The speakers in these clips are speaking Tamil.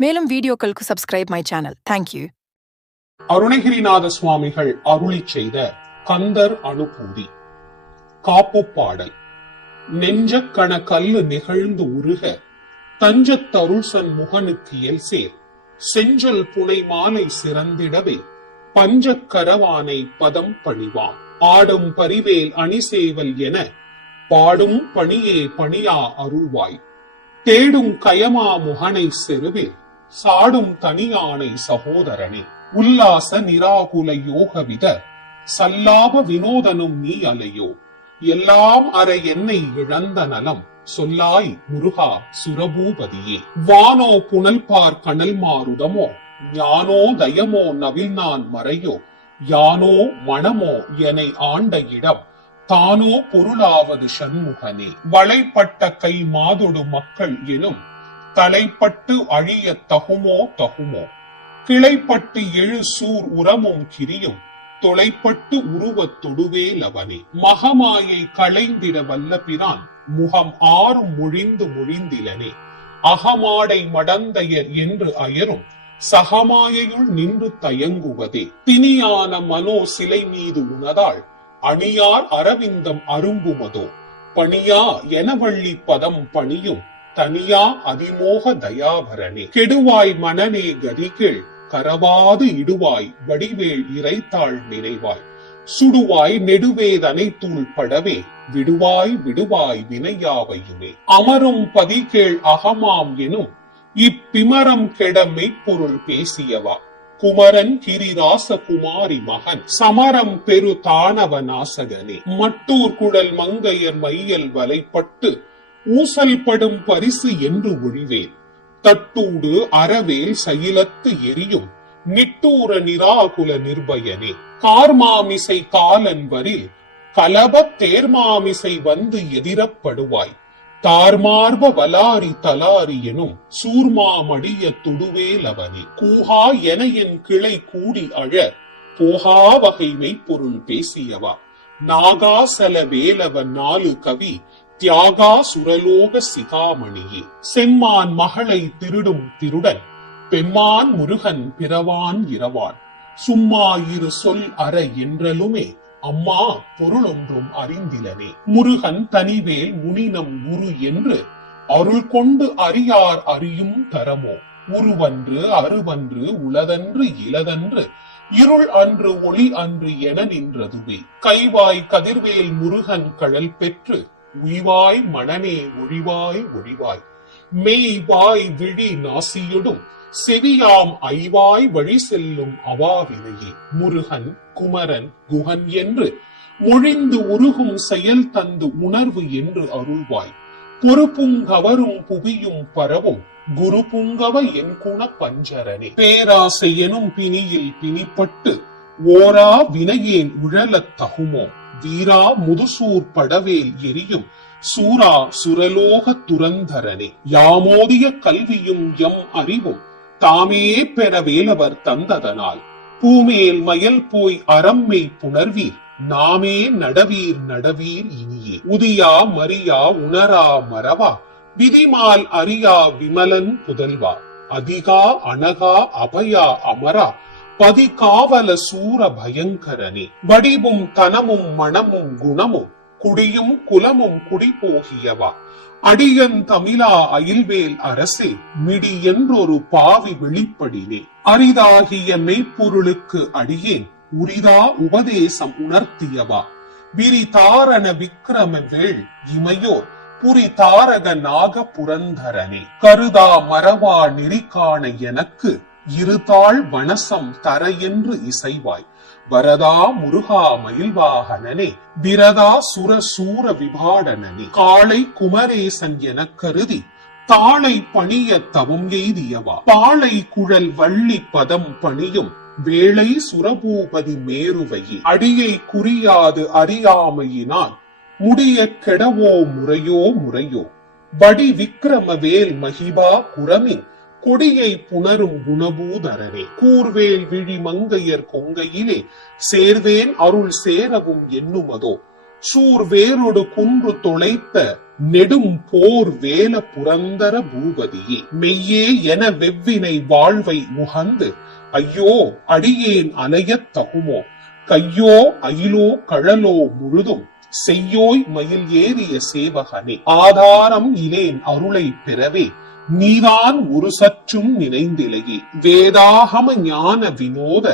மேலும் வீடியோக்களுக்கு subscribe my channel. Thank you. Arunagirinatha சுவாமிகள் அருளி செய்த கந்தர் அனுபூதி காப்பு பாடல். நெஞ்ச கண கல்லு நிகழ்ந்து உருக தஞ்சத்தருள் சன் முகனுக்கு எல்சேர் செஞ்சல் புனை மாலை சிறந்திடவே பஞ்சக் கரவானை பதம் பணிவாம். ஆடும் பரிவேல் அணிசேவல் என பாடும் பணியே பணியா அருள்வாய். தேடும் கயமா முகனை செருவில் சாடும் தனியானை சகோதரனே. உல்லாச நிராகுல யோகவித சல்லாப வினோதனும் நீ அலையோ. எல்லாம் அற என்னை இழந்த நலம் சொல்லாய் முருகா சுரபூபதியே. வானோ புனல் பார் கனல் மாருதமோ ஞானோ தயமோ நவில் நான் மறையோ. யானோ மனமோ எனை ஆண்ட இடம் தானோ பொருளாவது சண்முகனே. வளைப்பட்ட கை மாதொடு மக்கள் எனும் தலைப்பட்டு அழிய தகுமோ தகுமோ. கிளைப்பட்டு எழு சூர் உரமும் கிரியும் தொலைப்பட்டு உருவத் தொடுவே லவனே. மகமாயை களைந்திட வல்ல பிரான் முகம் ஆறும் மொழிந்து மொழிந்திலனே. அகமாடை மடந்தையர் என்று அயரும் சகமாயையுள் நின்று தயங்குவதே. தினியான மனோ சிலை மீது உணதாள் அணியார் அரவிந்தம் அரும்புமதோ. பணியா எனவள்ளி பதம் பணியும் தனியா அதிமோக தயாபரணே. கெடுவாய் மனநே கதிகள் கரவாது இடுவாய் வடிவேல் இறைத்தாள் நினைவாய். சுடுவாய் நெடுவேதனை தூள் படவே விடுவாய் விடுவாய் வினையாவையுமே. அமரும் பதிகேள் அகமாம் எனும் இப்பிமரம் கெட மெய்ப்பொருள் பேசியவா. குமரன் கிரிராச குமாரி மகன் சமரம் பெரு தானவ நாசகனே. மட்டூர் குழல் மங்கையர் மையல் வலைப்பட்டு ஊசல் படும் பரிசு என்று ஒழிவேன். தட்டூடு அறவேல் சயிலத்து எரியும் நிட்டூர நிராகுல நிர்பயனே. கார்மாமிசை காலன் வரில் கலபத் தேர்மாமிசை வந்து எதிரப்படுவாய். தார்மார்ப வலாரி தலாரி எனும் சூர்மாமடிய துடுவேலவனே. கூஹா என என் கிளை கூடி அழ போகா வகை மெய்ப்பொருள் பேசியவா. நாகாசல வேலவன் நாலு கவி தியாகா சுரலோக சிகாமணியே. செம்மான் மகளை திருடும் திருடன் பெம்மான் முருகன் பிறவான் இரவான். சும்மா இரு சொல் அற என்றலுமே அம்மா பொருளொன்றும் அறிந்திலனே. முருகன் தனிவேல் முனினம் குரு என்று அருள் கொண்டு அறியார் அறியும் தரமோ. உருவன்று அருவன்று உளதன்று இளதன்று இருள் அன்று ஒளி அன்று என நின்றதுவே. கைவாய் கதிர்வேல் முருகன் கழல் பெற்று உய்வாய் மனநே ஒழிவாய் ஒழிவாய். மெய்வாய் விழி நாசியொடும் செவியாம் ஐவாய் வழி செல்லும் அவாவினையே. முருகன் குமரன் குகன் என்று மொழிந்து உருகும் செயல் தந்து உணர்வு என்று அருள்வாய். பொறுப்புங்கவரும் புவியும் பரவும் குரு புங்கவ என் குண பஞ்சரனே. பேராசை எனும் பிணியில் பிணிப்பட்டு ஓரா வினையேன் உழலத் தகுமோ. வீரா முதுசூர் படவேல் எரியும் சூரா சுரலோக துரந்தரனே. யாமோதிய கல்வியும் எம் அறிவும் தாமே பெற வேலவர் தந்ததனால் பூமேல் மயல் போய் அறம்மை புணர்வீர் நாமே நடவீர் நடவீர் இனியே. உதியா மரியா உணரா மறவா விதிமால் அறியா விமலன் புதல்வா. அதிகா அனகா அபயா அமரா பதிகாவல சூர பயங்கரனே. வடிவும் தனமும் மனமும் குணமும் குடியும் குலமும் குடி போகியவா. அடியன் தமிழா அயில்வேல் அரசே மிடி என்றொரு பாவி வெளிப்படினே. அரிதாகிய மெய்ப்பொருளுக்கு அடியேன் உரிதா உபதேசம் உணர்த்தியவா. விரி தாரண விக்ரம வேள் இமையோர் புரி தாரக நாக புரந்தரனே. கருதா மரவா நெறிகாண எனக்கு இருதாள் வனசம் தர என்று இசைவாய். வரதா முருகா மயில்வாகனனே விரதா சுர சூர விபாடனனே. காளை குமரேசன் எனக் கருதி தாளை பணிய தவம் எய்தியவா. பாளை குழல் வள்ளி பதம் பணியும் வேளை சுரபூபதி மேருவையே. அடியை குறியாது அறியாமையினால் முடிய கெடவோ முறையோ முறையோ. படி விக்ரம வேல் மகிபா குரமின் கொடியை புணரும் குணபூதரனே. கூர்வேல் விழி மங்கையர் கொங்கையிலே சேர்வேன் அருள் சேரவும் எண்ணுமதோ. சூர் வேரொடு குன்று தொலைத்த நெடும் போர் வேல புரந்தர பூபதியே மெய்யே என வெவ்வினை வாழ்வை முகந்து ஐயோ அடியேன் அலையத் தகுமோ கையோ அயிலோ கழலோ முழுதும் செய்யோய் மயில் ஏறிய சேவகனே ஆதாரம் இலேன் அருளை பெறவே நீதான் ஒரு சற்றும் நினைந்திலையே வேதாகம ஞான வினோத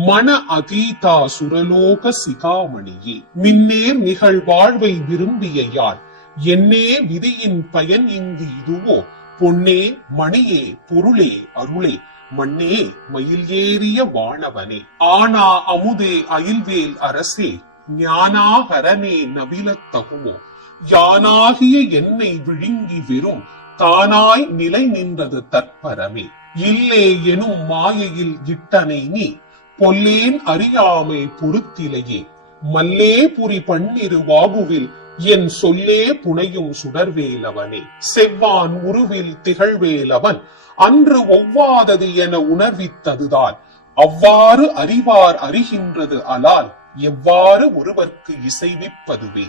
மன அதீதா சுரலோக சிகாமணியே மின்னேர் நிகழ்வாழ்வை விரும்பிய யான் என்னே விதியின் பயன் இங்கு இதுவோ பொன்னே மணியே பொருளே அருளே மண்ணே மயில் ஏறிய வானவனே ஆனா அமுதே அயில்வேல் அரசே ஞானாகரனே நவிலத் தகுமோ யானாகிய என்னை விழுங்கி வெறும் தானாய் நிலை நின்றது தற்பரமே இல்லே எனும் மாயையில் இட்டனை நீ பொல்லேன் அறியாமை பொறுத்திலையே மல்லே புரி பன்னிரு வாகுவில் என் சொல்லே புனையும் சுடர்வேலவனே செவ்வான் உருவில் திகழ்வேலவன் அன்று ஒவ்வாதது என உணர்வித்ததுதான் அவ்வாறு அறிவார் அறிகின்றது அலால் எவ்வாறு ஒருவர்க்கு இசைவிப்பதுவே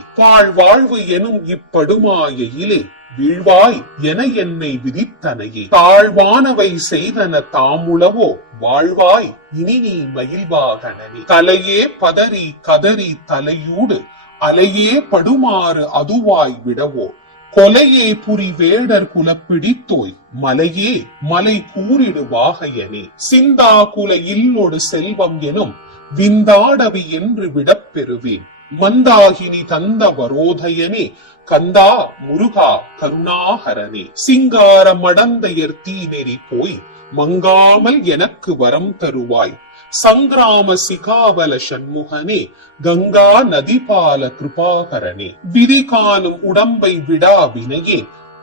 வாழ்வு எனும் இப்படுமாயிலே வீழ்வாய் என என்னை விதித்தனையே தாழ்வானவை செய்தன தாமுளவோ வாழ்வாய் இனி நீ மயில்வாகனே தலையே பதறி கதறி தலையூடு அலையே படுமாறு அதுவாய் விடவோ கொலையே புரி வேடர் குலப்பிடித்தோய் மலையே மலை கூறிடு வாகையனே சிந்தா குல இல்லொடு செல்வம் எனும் விந்தாடவி என்று விடப்பெறுவேன் மந்தாகினி தந்த வரோதயனே கந்தா முருகா கருணாகரனே சிங்கார மடந்தையர் தீநெறி போய் மங்காமல் எனக்கு வரம் தருவாய் சங்கிராம சிகாவல சண்முகனே கங்கா நதிபால கிருபாகரனே விதி காணும் உடம்பை விடா வினையே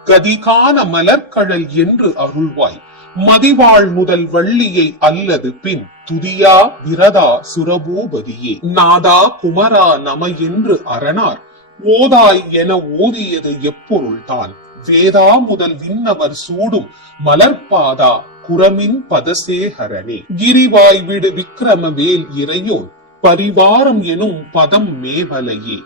கதிகான மலர்கழல் என்று அருள்வாய் மதிவாள் முதல் வள்ளியை அல்லது பின் துதியா விரதா சுரபூபதியே நாதா குமரா நம என்று அரணார் ஓதாய் என ஓதியது எப்பொருள்தான் வேதா முதல் விண்ணவர் சூடும் மலர்பாதா குரமின் பதசேகரனே கிரிவாய் விடு விக்கிரம வேல் இறையோன் பரிவாரம் எனும் பதம் மேவலையே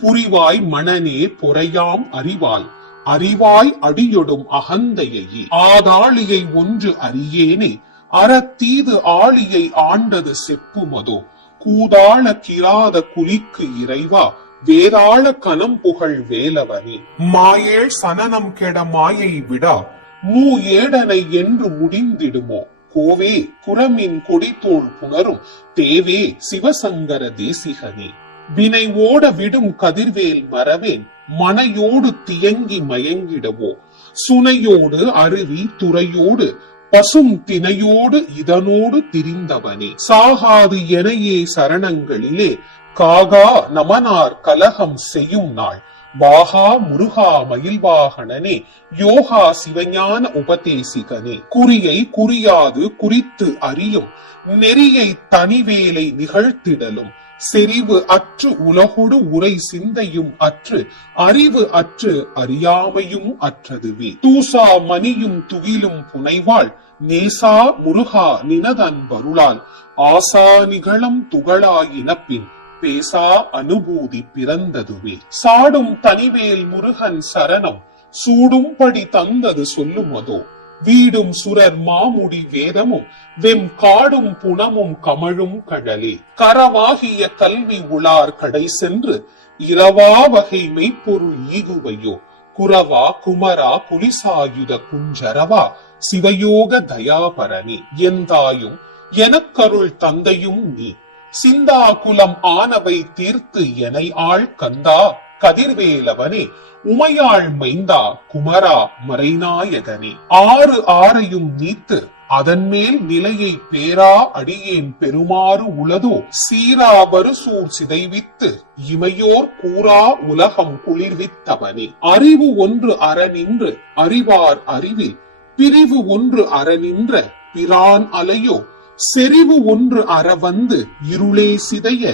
புரிவாய் மணனே பொறையாம் அறிவாய் அறிவாய் அடியொடும் அகந்தையே ஆதாளியை ஒன்று அறியேனே அறத்தீது ஆளியை ஆண்டது செப்புமதோ கூதாள கிராத குலிக்கு இறைவா வேதாள கனம் புகழ் வேலவனே மாயேள் சனனம் கெட மாயை விடா மூ ஏடனை என்று முடிந்திடுமோ கோவே குரமின் கொடித்தோள் புணரும் தேவே சிவசங்கர தேசிகனே வினை ஓட விடும் கதிர்வேல் மறவேன் மனையோடு தியங்கி மயங்கிடவோ சுனையோடு அருவி துறையோடு பசும் தினையோடு இதனோடு திரிந்தவனே சாகாது எனையே சரணங்களிலே காகா நமனார் கலகம் செய்யும் நாள் வாகா முருகா மயில்வாகனனே யோகா சிவஞான உபதேசிகனே குறியை குறியாது குறித்து அறியும் நெறியை தனிவேலை நிகழ்த்திடலும் செறிவு அற்று உலகொடு உரை சிந்தையும் அற்று அறிவு அற்று அறியாமையும் அற்றதுவே தூசா மணியும் துகிலும் புனைவாள் நேசா முருகா நினதன் வருளால் ஆசா நிகழம் துகளாயினப்பின் பேசா அனுபூதி பிறந்ததுவே சாடும் தனிவேல் முருகன் சரணம் சூடும்படி தந்தது சொல்லுமதோ வீடும் சுரர் மாமுடி வேதமும் வெம் காடும் புனமும் கமழும் கடலே கரவாகிய கல்வி உளார் கடை சென்று இரவா வகை மெய்ப்பொருள் ஈகுவையோ குரவா குமரா குலிசாயுத குஞ்சரவா சிவயோக தயாபரணி எந்தாயும் எனக்கருள் தந்தையும் நீ சிந்தா குலம் ஆனவை தீர்த்து எனை ஆள் கந்தா கதிர்வேலவனே உமையாள் மைந்தா குமரா மறைநாயகனே ஆறு ஆரையும் நீத்து அதன் மேல் நிலையை பேரா அடியேன் பெருமாறு உளதோ சீரா வருசூர் சிதைவித்து இமையோர் கூறா உலகம் குளிர்வித்தவனே அறிவு ஒன்று அறநின்று அறிவார் அறிவில் பிரிவு ஒன்று அறநின்ற பிரான் அலையோ செறிவு ஒன்று அறவந்து இருளே சிதைய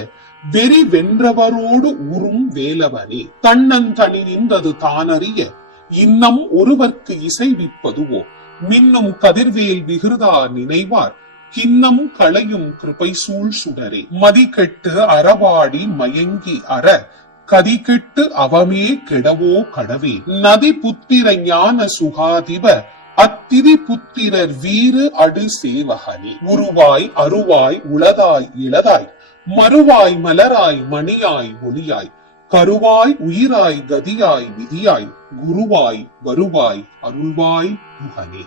வெறி வென்றவரோடு உறும் வேலவனே தன்னன் தனி நின்றது தானறிய இன்னம் ஒருவர்க்கு இசைவிப்பதுவோ மின்னும் கதிர்வேல் விகிருதா நினைவார் கிண்ணம் களையும் கிருபை சூழ் சுடரே மதிக்கெட்டு அறவாடி மயங்கி அற கதிகெட்டு அவமே கெடவோ கடவே நதி புத்திர ஞான சுகாதிப அத்திரி புத்திரர் வீறு அடு சேவகனே உருவாய் அருவாய் உளதாய் இளதாய் மறுவாய் மலராய் மணியாய் ஒளியாய் கருவாய் உயிராய் கதியாய் விதியாய் குருவாய் வருவாய் அருள்வாய் முகனே.